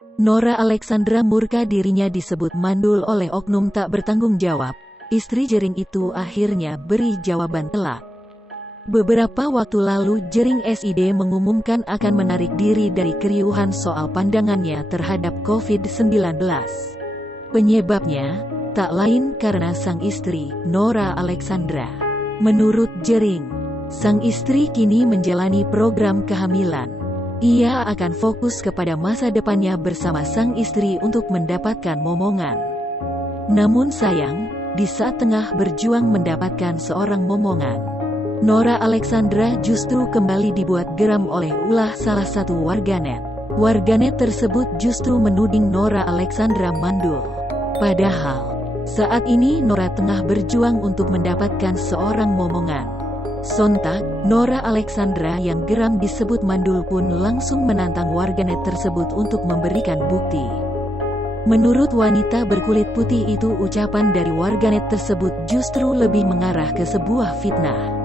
Nora Alexandra murka dirinya disebut mandul oleh oknum tak bertanggung jawab. Istri Jering itu akhirnya beri jawaban telak. Beberapa waktu lalu Jering SID mengumumkan akan menarik diri dari keriuhan soal pandangannya terhadap COVID-19. Penyebabnya, tak lain karena sang istri, Nora Alexandra. Menurut Jering, sang istri kini menjalani program kehamilan. Ia akan fokus kepada masa depannya bersama sang istri untuk mendapatkan momongan. Namun sayang, di saat tengah berjuang mendapatkan seorang momongan, Nora Alexandra justru kembali dibuat geram oleh ulah salah satu warganet. Warganet tersebut justru menuding Nora Alexandra mandul. Padahal, saat ini Nora tengah berjuang untuk mendapatkan seorang momongan. Sontak, Nora Alexandra yang geram disebut mandul pun langsung menantang warganet tersebut untuk memberikan bukti. Menurut wanita berkulit putih itu, ucapan dari warganet tersebut justru lebih mengarah ke sebuah fitnah.